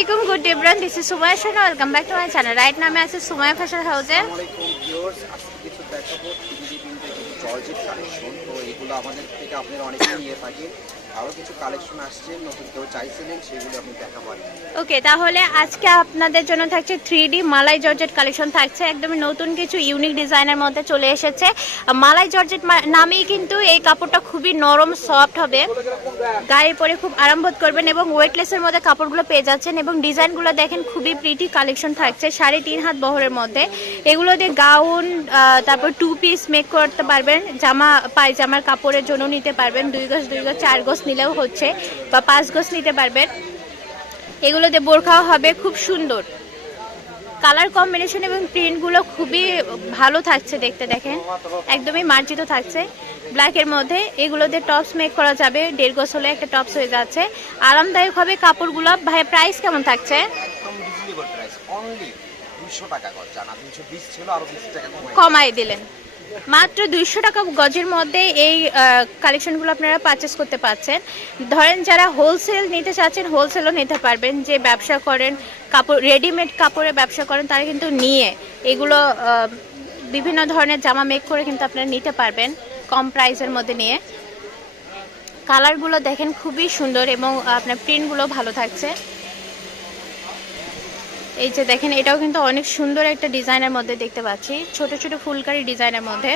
আলাইকুম good everyone this is Sumaiya Shah welcome back to my channel right নামে আছে Sumaiya fashion হাউসে। Collection তো এগুলো আমাদের থেকে আপনারা অনেকেই নিয়ে থাকেন। আরও কিছু কালেকশন আসছে, নতুন কেউ চাইছিলেন সেগুলো আপনি দেখাবো। ওকে, তাহলে আজকে আপনাদের জন্য থাকছে থ্রি মালাই জর্জেট কালেকশন থাকছে নতুন কিছু ইউনিক ডিজাইনের মধ্যে চলে এসেছে। মালাই জর্জেট নামেই কিন্তু এই কাপড়টা খুবই নরম সফট হবে। গায়ে পরে খুব আরাম বোধ করবেন এবং ওয়েটলেসের মধ্যে কাপড়গুলো পেয়ে যাচ্ছেন এবং ডিজাইনগুলো দেখেন খুবই প্রিটি কালেকশন থাকছে, সাড়ে তিন হাত বহরের মধ্যে। এগুলো দিয়ে গাউন তারপর টু পিস মেক করতে পারবেন, জামা, পায়জামার কাপড়ের জন্য নিতে পারবেন, দুই গজ দুই গজ, চার গজ নিলেও হচ্ছে বা পাঁচ গজ নিতে পারবেন। এগুলোতে বোরখাও হবে খুব সুন্দর। কালার কম্বিনেশন এবং প্রিন্টগুলো খুবই ভালো থাকছে দেখতে দেখেন। একদমই মার্জিত থাকছে। ব্ল্যাকের মধ্যে এগুলোতে টপস মেক করা যাবে দেড় গোছ হলে একটা টপস হয়ে যাচ্ছে। আরামদায়ক হবে কাপড়গুলো। ভাই প্রাইস কেমন থাকছে? কমাই দিলেন। মাত্র দুইশো টাকা গজের মধ্যে এই কালেকশনগুলো আপনারা পারচেস করতে পারছেন। ধরেন যারা হোলসেল নিতে চাচ্ছেন হোলসেলও নিতে পারবেন। যে ব্যবসা করেন, কাপড় রেডিমেড কাপড়ের ব্যবসা করেন, তারা কিন্তু নিয়ে এগুলো বিভিন্ন ধরনের জামা মেক করে কিন্তু আপনারা নিতে পারবেন কম প্রাইসের মধ্যে নিয়ে। কালারগুলো দেখেন খুবই সুন্দর এবং আপনার প্রিন্টগুলো ভালো থাকছে। এই যে দেখেন, এটাও কিন্তু অনেক সুন্দর একটা ডিজাইনের মধ্যে দেখতে পাচ্ছি। ছোট ছোট ফুলকারি ডিজাইনের মধ্যে।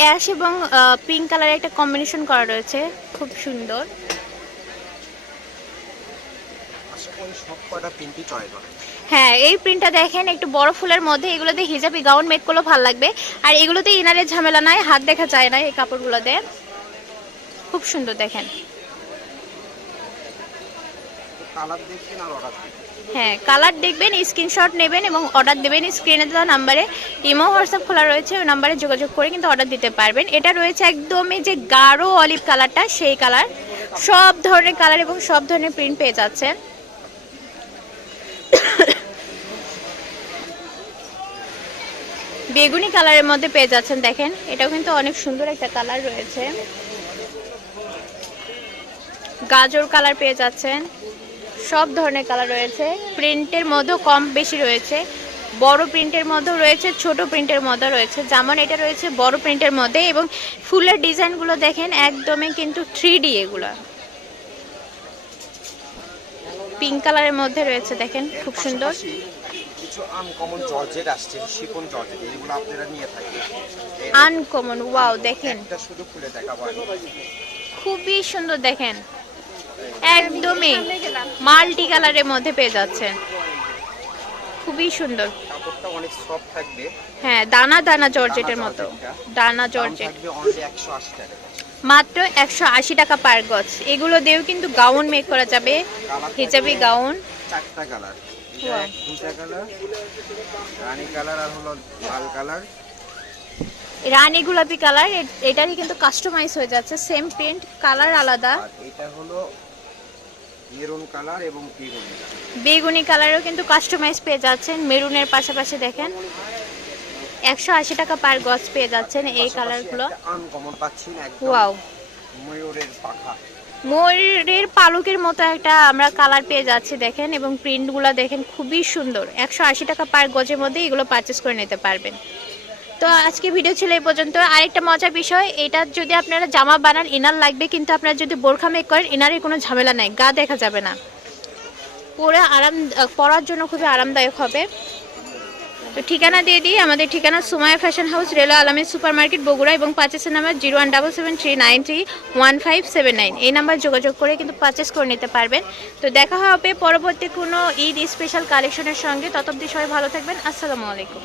অ্যাশ এবং পিঙ্ক কালারের একটা কম্বিনেশন করা রয়েছে। খুব সুন্দর। হ্যাঁ এই প্রিন্টটা দেখেন, একটু বড় ফুলের মধ্যে। এগুলোতে হিজাবি গাউন মেক করলেও ভালো লাগবে। আর এগুলোতে ইনারের ঝামেলা নাই, হাত দেখা যায় না এই কাপড়গুলোতে। খুব সুন্দর দেখেন। হ্যাঁ কালার দেখবেন, স্ক্রিনশট নেবেন এবং অর্ডার দেবেন। স্ক্রিনে দেওয়া নাম্বারে ইমো, হোয়াটসঅ্যাপ খোলা রয়েছে, ওই নাম্বারে যোগাযোগ করে কিন্তু অর্ডার দিতে পারবেন। এটা রয়েছে একদমই যে গাঢ় অলিভ কালারটা সেই কালার সব ধরনের কালার এবং সব ধরনের প্রিন্ট পেয়ে যাচ্ছেন। বেগুনি কালারের মধ্যে পেয়ে যাচ্ছেন, দেখেন। এটাও কিন্তু অনেক সুন্দর একটা কালার রয়েছে। গাজর কালার পেয়ে যাচ্ছেন। সব ধরনের কালার রয়েছে। প্রিন্টের মধ্যেও কম বেশি রয়েছে। বড় প্রিন্টের মধ্যেও রয়েছে ছোট প্রিন্টের মধ্যে রয়েছে। যেমন এটা রয়েছে বড় প্রিন্টের মধ্যে এবং ফুলের ডিজাইনগুলো দেখেন একদমই কিন্তু থ্রি ডি এগুলো। পিঙ্ক কালারের মধ্যে রয়েছে দেখেন খুব সুন্দর। কিছু আনকমন জর্জেট আসছে শিপন জর্জেট এগুলো আপনারা নিয়ে থাকবেন। আনকমন ওয়াও দেখেন। একটা শুধু খুলে দেখাবো খুবই সুন্দর দেখেন। একদমই। মাল্টি কালারের মধ্যে পেয়ে যাচ্ছেন। খুবই সুন্দর। কাপড়টা অনেক সফট থাকবে। হ্যাঁ দানা দানা জর্জেটের মতো। দানা জর্জেট। মাত্র একশো আশি টাকা পার গজ। এগুলো দিয়েও কিন্তু গাউন মেক করা যাবে। হিজাবি গাউন চারটা কালার দুটা কালার রানী কালার আর হলো লাল কালার রানী গোলাপি কালার এটারই কিন্তু কাস্টমাইজ হয়ে যাচ্ছে সেম প্রিন্ট কালার আলাদা। এটা হলো মেরুন কালার এবং বেগুনি বেগুনি কালারও কিন্তু কাস্টমাইজ পেয়ে যাচ্ছেন। মেরুনের পাশাপাশি দেখেন একশো আশি টাকা পার গজ পেয়ে যাচ্ছেন এই কালারগুলো। আনকমন পাচ্ছি না ওয়াও ময়ূরের পাখা। ময়ূরের পালকের মতো একটা আমরা কালার পেয়ে যাচ্ছি দেখেন এবং প্রিন্টগুলো দেখেন খুবই সুন্দর। একশো আশি টাকা পার গজের মধ্যে এগুলো পারচেস করে নিতে পারবেন। তো আজকে ভিডিও ছিল এই পর্যন্ত। আরেকটা মজার বিষয়, এটা যদি আপনারা জামা বানান, ইনার লাগবে, কিন্তু আপনারা যদি বোরখা মেক করেন ইনারের কোনো ঝামেলা নাই, গা দেখা যাবে না। পরে আরাম, পরার জন্য খুবই আরামদায়ক হবে। তো ঠিকানা দিয়ে দিই, আমাদের ঠিকানা সুমায়া ফ্যাশন হাউস রেলো আলামী সুপার মার্কেট বগুড়া এবং পার্চেসের number zero one double seven three nine three one five seven nine এই নাম্বার যোগাযোগ করে কিন্তু পারচেস করে নিতে পারবেন। তো দেখা হবে পরবর্তী কোনো ঈদ স্পেশাল কালেকশনের সঙ্গে। ততব্দি সবাই ভালো থাকবেন। আসসালামু আলাইকুম।